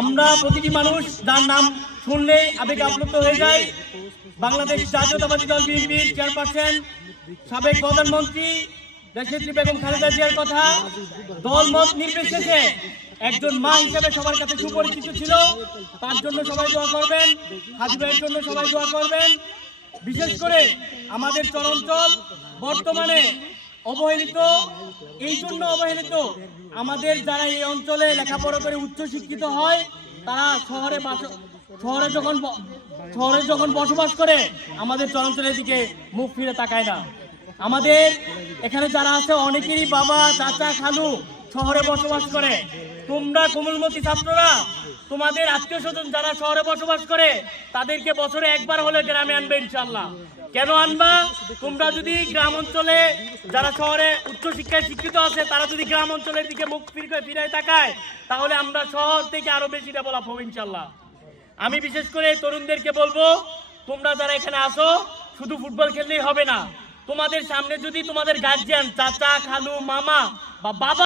আমরা প্রতিটি মানুষ যার নাম শুনলেই আবেগ আপ্লুত হয়ে যায়। বাংলাদেশ জাতীয়তাবাদী দল বিএনপির চেয়ারপারসন, সাবেক প্রধানমন্ত্রী দেশনেত্রী বেগম খালেদা জিয়ার কথা দল মত নির্বিশেষে একজন মা হিসেবে সবার কাছে সুপরিচিত ছিল। তার জন্য সবাই দোয়া করবেন, হাজি ভাইয়ের জন্য সবাই দোয়া করবেন। বিশেষ করে আমাদের চরাঞ্চল বর্তমানে অবহেলিত, এই জন্য অবহেলিত আমাদের যারা এই অঞ্চলে লেখাপড়া করে উচ্চ শিক্ষিত হয় তারা শহরে যখন বসবাস করে আমাদের চরাঞ্চলের দিকে মুখ ফিরে তাকায় না। আমাদের এখানে যারা আছে অনেকেরই বাবা, চাচা, খালু শহরে বসবাস করে। তোমরা কোমলমতি ছাত্ররা তোমাদের আত্মীয় স্বজন যারা শহরে বসবাস করে তাদেরকে বছরে একবার হলে গ্রামে আনবে ইনশাল্লাহ। কেন আনবা? তোমরা যদি গ্রাম অঞ্চলে যারা শহরে উচ্চশিক্ষায় শিক্ষিত আছে তারা যদি গ্রাম অঞ্চলের দিকে মুখ ফিরায় তাকায় তাহলে আমরা শহর থেকে আরো বেশি ডেভেলপ হবো ইনশাল্লাহ। আমি বিশেষ করে তরুণদেরকে বলবো, তোমরা যারা এখানে আসো শুধু ফুটবল খেললেই হবে না। তোমাদের সামনে যদি তোমাদের গার্জিয়ান, চাচা, খালু, মামা বা বাবা